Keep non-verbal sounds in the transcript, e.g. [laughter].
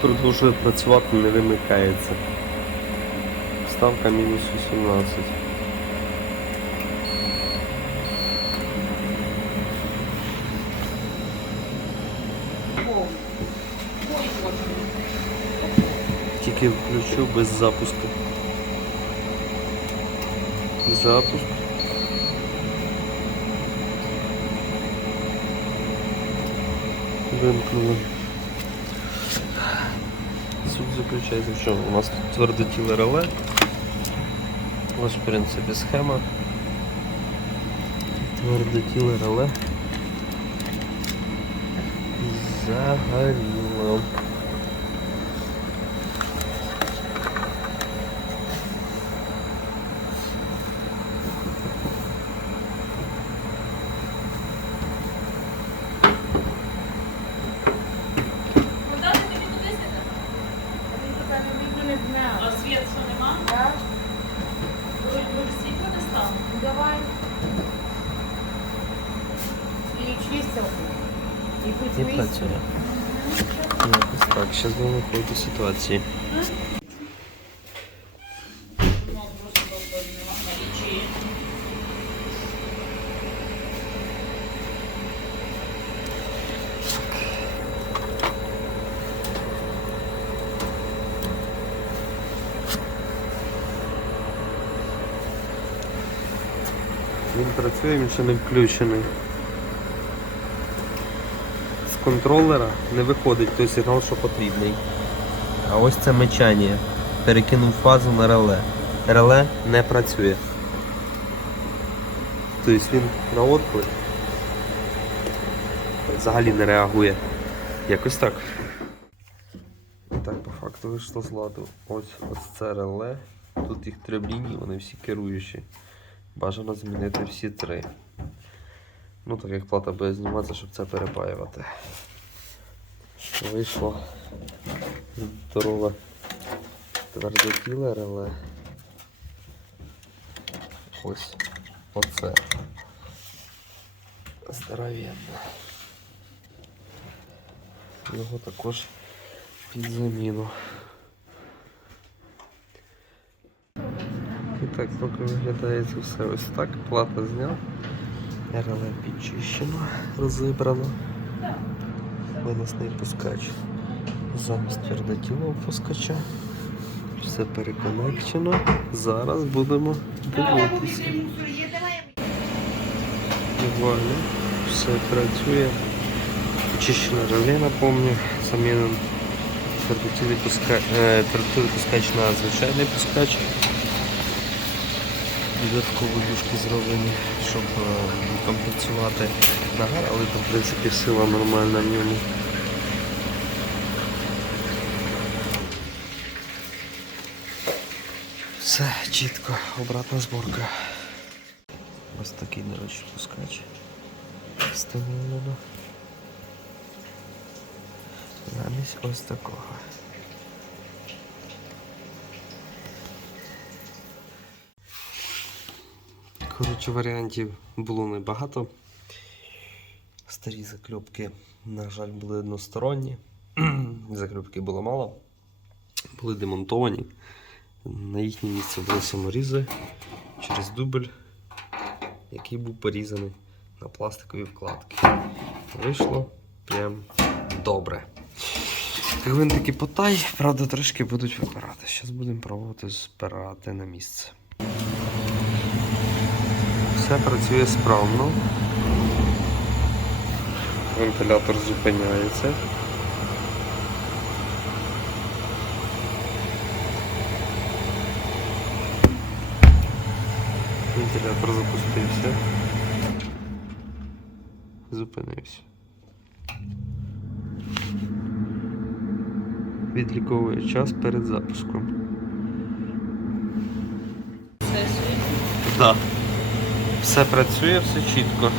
продовжує працювати, не вимикається. Ставка мінус 18. Тільки включу без запуску. Запуск. Вимкнули. Суть заключається в чому? У нас тут твердотіле реле. Ось в принципі схема. Твердотіле реле. Загоріло. А світ що нема? Так. ви світло не стало? Давай. І чистив. І хоч місце. Якось так, зараз будемо виходити з ситуації. Ну, просто добре, нема налічі. Він працює, він ще не включений. З контролера не виходить той сигнал, що потрібний. А ось це мечання. Перекинув фазу на реле. Реле не працює. Тобто він на отклик взагалі не реагує. Якось так. Так, по факту вийшло з ладу. Ось, ось це реле. Тут їх три лінії, вони всі керуючі. Бажано змінити всі три. Ну, так як плата буде зніматися, щоб це перепаювати. Вийшло здорове твердотіле реле. Ось оце. Здоровенне. Його також під заміну. Так поки виглядає це все ось так. Плата зняв. Реле підчищено, розібрано. Виносний пускач. Замість твердотілого пускача. Все переконекчено. Зараз будемо дивитися. Буквально все працює. Очищено реле, напомню. Замінен твердотілий пускач, е, пускач на звичайний пускач. Додаткові дужки зроблені, щоб е, компенсувати нагар, але там в принципі сила нормальна в ньому. Все чітко, обратна зборка. Ось такий, до речі, пускач. Встановлено. Замість ось такого. Коротше, варіантів було небагато. Старі закльопки, на жаль, були односторонні. [clears throat] Закльопки було мало. Були демонтовані. На їхнє місце були саморізи через дубль, який був порізаний на пластикові вкладки. Вийшло прям добре. Гвинтики потай, правда, трошки будуть випирати. Зараз будемо пробувати збирати на місце. Все працює справно. Вентилятор зупиняється. Вентилятор запустився. Зупинився. Відліковує час перед запуском. Сесію. Да. Все працює, все чітко.